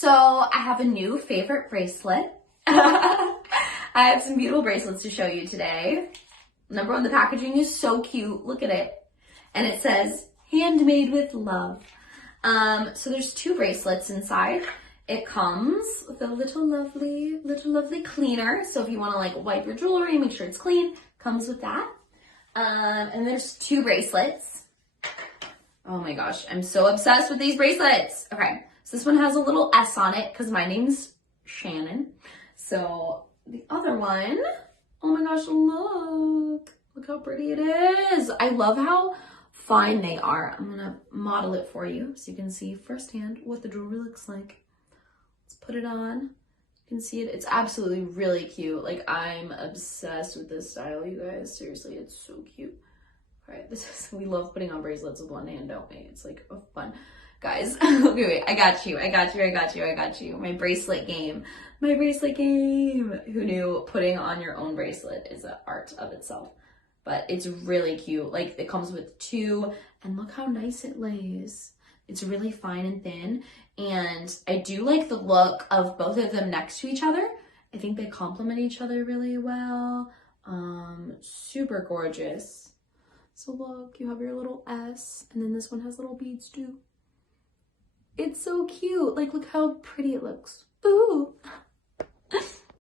So I have a new favorite bracelet. I have some beautiful bracelets to show you today. Number one, the packaging is so cute. Look at it. And it says, handmade with love. So there's 2 bracelets inside. It comes with a little lovely cleaner. So if you want to like wipe your jewelry, make sure it's clean, comes with that. And there's 2 bracelets. Oh my gosh, I'm so obsessed with these bracelets. Okay, so this one has a little S on it because my name's Shannon. So the other one, oh my gosh, look how pretty it is. I love how fine they are. I'm gonna model it for you so you can see firsthand what the jewelry looks like. Let's put it on. You can see it. It's absolutely really cute. Like, I'm obsessed with this style, you guys. Seriously, it's so cute. All right, we love putting on bracelets with one hand, don't we? It's like a fun, guys. Wait, I got you. My bracelet game. Who knew putting on your own bracelet is an art of itself? But it's really cute. Like, it comes with 2, and look how nice it lays. It's really fine and thin, and I do like the look of both of them next to each other. I think they complement each other really well. Super gorgeous. So look, you have your little S, and then this one has little beads too. It's so cute. Like, look how pretty it looks. Ooh.